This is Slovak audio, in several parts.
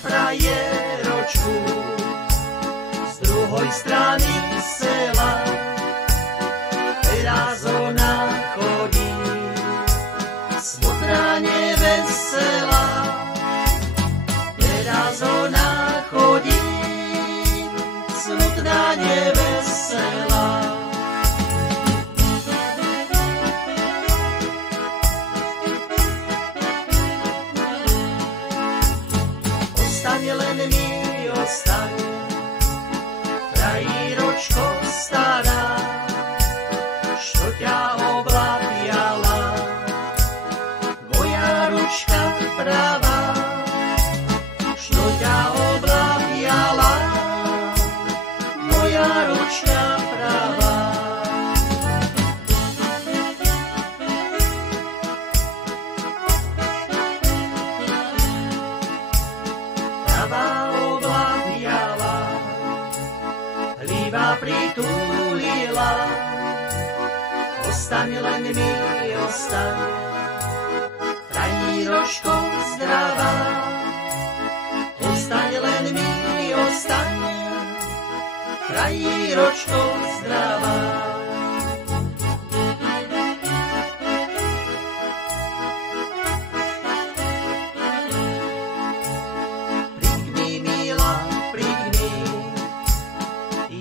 frajeročku z druhej strany sela. Teraz ona chodí smutná, neveselá. Teraz ona chodí smutná, neveselá. Ostaň len mi, ostaň, frajíročko stará, čo ťa oblápiala, moja ručka pravá, čo ťa oblápiala, moja ručka pravá. Pravá oblápiala, líba pritúlila, ostaň len mi, ostaň, frajíročko zdravá. Ostaň len mi, ostaň, frajíročko zdravá. Prigni, milá, prigni,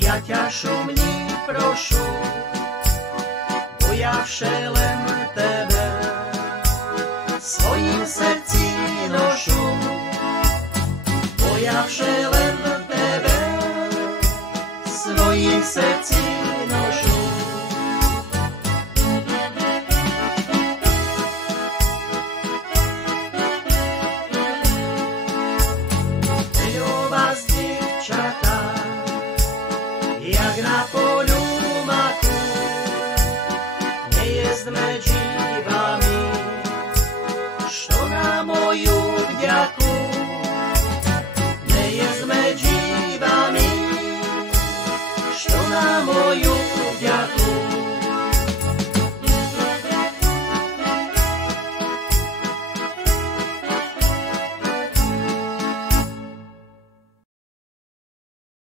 ja ťa šumní prošu, bo ja všelem tebe svojím srdci nošu. Bo ja všelem tebe svojím srdci nošu. Veďo vás, dievčatá, jak na polu maku, nejezdme džívami, što na moju vďaku.